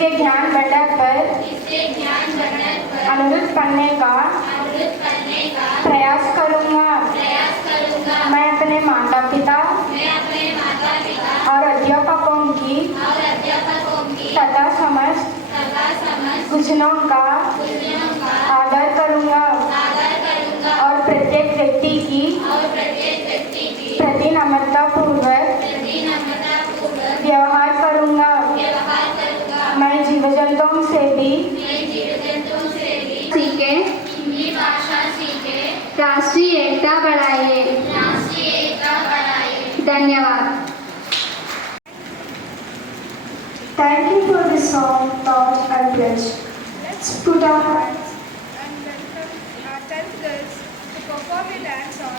इसके ज्ञान बढ़ने पर अनुरुद्ध बनने का प्रयास करूँगा। मैं अपने माता पिता और अध्यापकों की तथा समस्त गुणों का आदर करूँगा और प्रत्येक व्यक्ति की प्रति नम्रता पूर्वक व्यवहार करूँगा। मैं जीव जंतुओं से भी सीखे, राष्ट्रीय एकता बढ़ाइए। धन्यवाद। Thank you for the song, thought and pledge. Let's put our hands and welcome our 10th girls to perform a dance on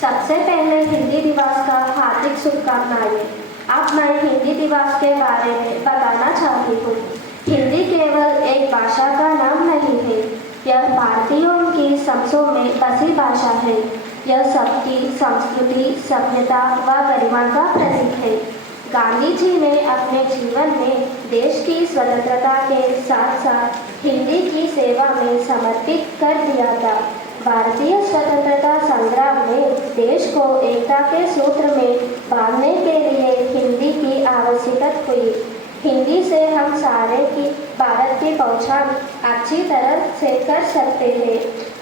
सबसे पहले हिंदी दिवस का हार्दिक शुभकामनाएं। अब मैं हिंदी दिवस के बारे में बताना चाहती हूँ। हिंदी केवल एक भाषा का नाम नहीं है, यह भारतीयों की सांसों में बसी भाषा है। यह सबकी संस्कृति, सभ्यता व गरिमा का प्रतीक है। गांधी जी ने अपने जीवन में देश की स्वतंत्रता के साथ साथ हिंदी की सेवा में समर्पित कर दिया था। भारतीय स्वतंत्रता संग्राम में देश को एकता के सूत्र में बांधने के लिए हिंदी की आवश्यकता हुई। हिंदी से हम सारे की भारत की पहचान अच्छी तरह से कर सकते हैं।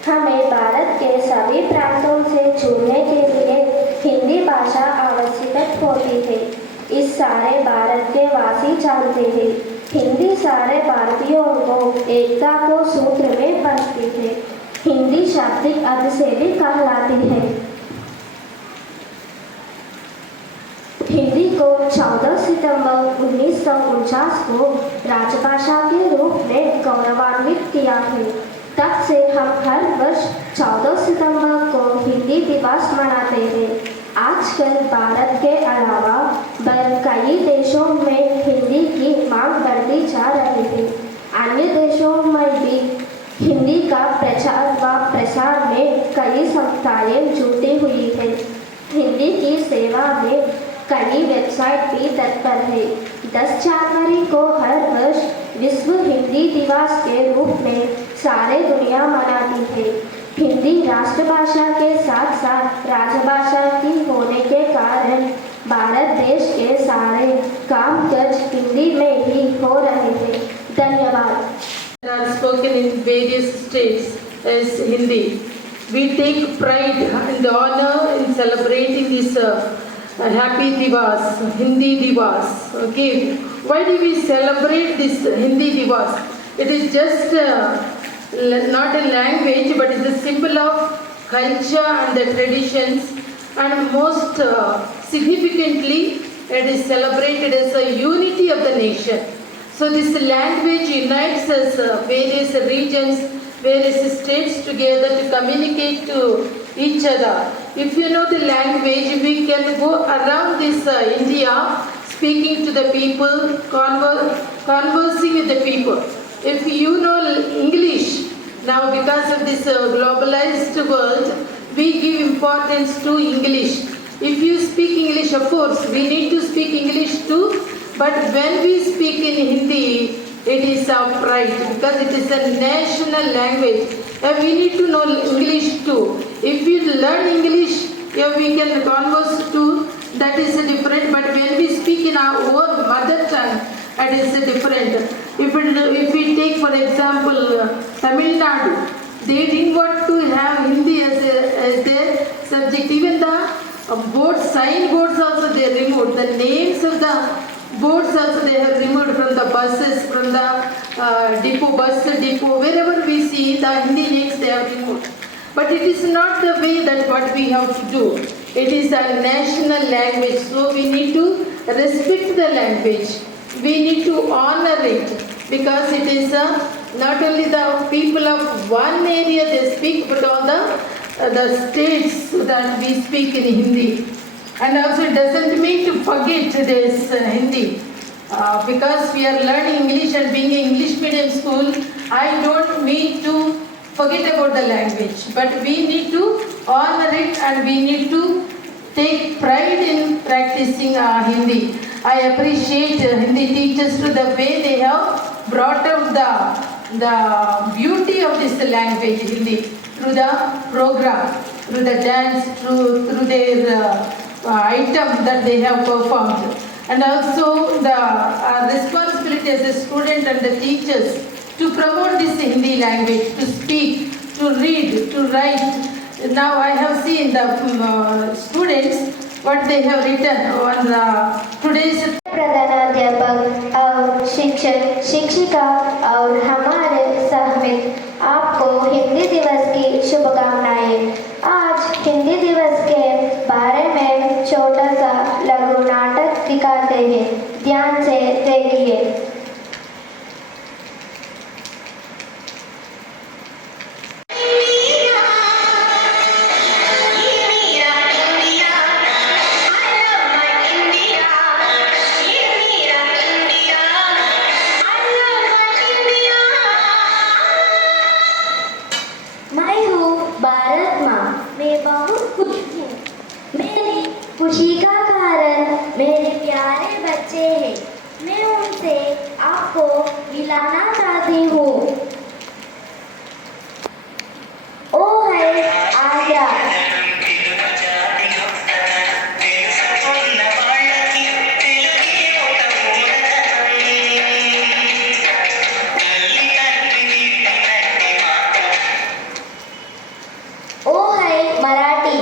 हमें भारत के सभी प्रांतों से जुड़ने के लिए हिंदी भाषा आवश्यक होती है। इस सारे भारत के वासी जानते हैं, हिंदी सारे भारतीयों को एकता को सूत्र में बांधती है। हिंदी शाब्दिक अर्थ से भी कहलाती है। हिंदी को 14 सितंबर 1949 को राजभाषा के रूप में गौरवान्वित किया है। तब से हम हर वर्ष 14 सितंबर को हिंदी दिवस मनाते हैं। आजकल भारत के अलावा कई देशों में हिंदी की मांग बढ़ती जा रही है। अन्य देशों में भी हिंदी का प्रचार व प्रसार में कई संस्थाएं जुटी हुई हैं। हिंदी की सेवा में कई वेबसाइट भी तत्पर है। 10 जनवरी को हर वर्ष विश्व हिंदी दिवस के रूप में सारे दुनिया मनाती है। हिंदी राष्ट्रभाषा के साथ साथ राजभाषा की होने के कारण भारत देश के सारे कामकाज हिंदी में ही हो रहे हैं। धन्यवाद। Are spoken in various states as Hindi. We take pride and honor in celebrating this Happy Divas, Hindi Divas. Okay, why do we celebrate this Hindi Divas? It is just not a language, but it's a symbol of culture and the traditions, and most significantly, it is celebrated as a unity of the nation. So this language unites us, various regions, various states together to communicate to each other. If you know the language, we can go around this India speaking to the people, conversing with the people. If you know English, now because of this globalized world, we give importance to English. If you speak English, of course, we need to speak English too, but when we speak in Hindi, it is our pride because it is a national language. We need to know English too. If we learn English, we can converse too, that is different, but when we speak in our own mother tongue, that is different. If we take for example Tamil Nadu, they didn't want to have Hindi as their subject. Even the sign boards also they removed. The names of the boards also they have removed from the buses, from the depot, bus depot, wherever we see the Hindi names they have removed. But it is not the way that what we have to do. It is a national language, so we need to respect the language. We need to honor it because it is not only the people of one area they speak, but all the states that we speak in Hindi. And also it doesn't mean to forget this Hindi. Because we are learning English and being an English medium school, I don't mean to forget about the language. But we need to honor it and we need to take pride in practicing Hindi. I appreciate Hindi teachers to the way they have brought out the beauty of this language, Hindi, through the program, through the dance, through their item that they have performed. And also the responsibility as a student and the teachers to promote this Hindi language, to speak, to read, to write. Now I have seen the students what they have written on today's प्रधानाध्यापक और शिक्षक शिक्षिका और हमारे सहमित आपको हिंदी दिवस की शुभकामनाएं। आज हिंदी दिवस के बारे में छोटा सा लघु नाटक दिखाते हैं, ध्यान से देखिए। खुशी का कारण मेरे प्यारे बच्चे हैं, मैं उनसे आपको मिलाना चाहती हूँ। ओ है आजा। ओ है मराठी।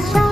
भाषा